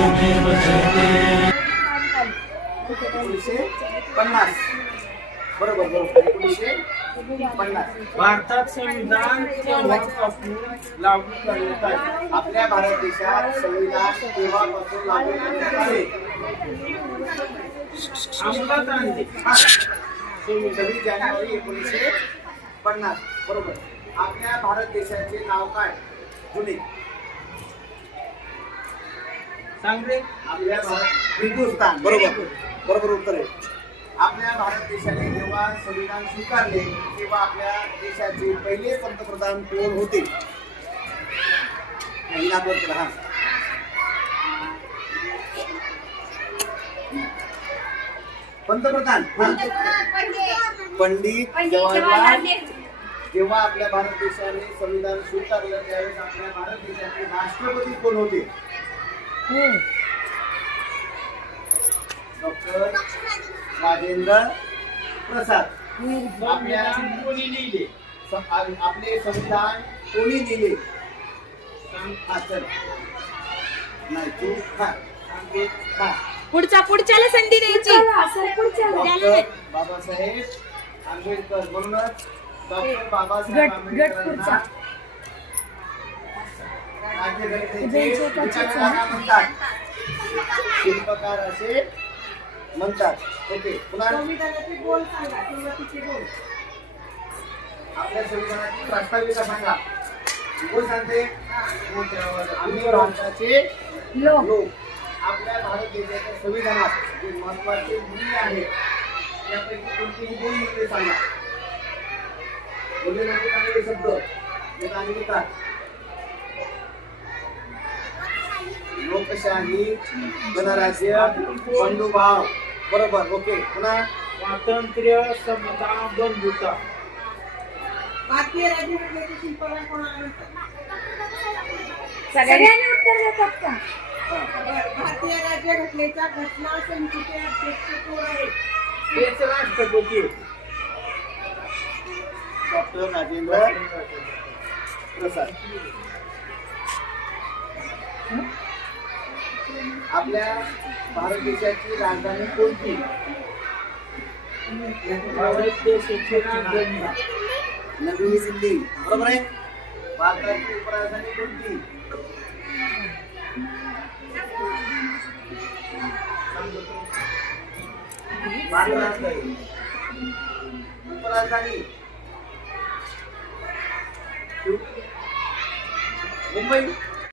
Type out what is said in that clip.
1950. बरोबर बरोबर 1950. भारतात संविधान केव्हापासून लागू करण्यात आले? आपल्या भारत देशात संविधान केव्हापासून लागू करण्यात आले? अंमलात आणले 26 जानेवारी 1950. बरोबर. आपल्या भारत देशाचे नाव काय? जुने. सांग रे. आपल्या भारत हिंदुस्थान. बरोबर बरोबर उत्तर आहे. आपल्या भारत देशाने जेव्हा संविधान स्वीकारले तेव्हा आपल्या देशाचे पहिले पंतप्रधान कोण होते? हा पंतप्रधान पंडित जवाहरलाल. जेव्हा आपल्या भारत देशाने संविधान स्वीकारलं त्यावेळेस आपल्या भारत देशाचे राष्ट्रपती कोण होते? डॉक्टर राजेंद्र प्रसाद. संविधान कोणी लिहिले? आपले संविधान कोणी लिहिले? हा चल नाही तू हा पुढच्याला संधी द्यायची. डॉक्टर बाबासाहेब आंबेडकर. म्हणूनच डॉक्टर बाबासाहेब आंबेडकरांना राज्यघटनेचे विचारधारा म्हणतात, शिल्पकार असे म्हणतात. ओके पुन्हा आपल्या संविधानाची प्रास्ताविका सांगा. कोण सांगते? आम्ही भारताचे लोक. आपल्या भारत देशाच्या संविधानात जे महत्वाचे मूल्य आहेत त्यापैकी कोणतेही 2 मूल्य सांगा. मूल्य म्हणजे चांगले शब्द जे चांगले लिहितात. लोकशाही, गणराज्य, बंधुभाव. बरोबर. ओके पुन्हा स्वातंत्र्य, समता, बंधुता. भारतीय राज्यघटनेचे शिल्पकार कोणाला म्हणतात? सगळ्यांनी उत्तर देतात का? भारतीय राज्यघटनेच्या घटना समितीचे अध्यक्ष कोण आहेत? तेच राष्ट्रपती. डॉक्टर राजेंद्र प्रसाद. आपल्या भारत देशाची राजधानी कोणती? भारत देशाची राजधानी नवी दिल्ली. बरोबर आहे. भारताची उपराजधानी कोणती? भारताची उपराजधानी मुंबई.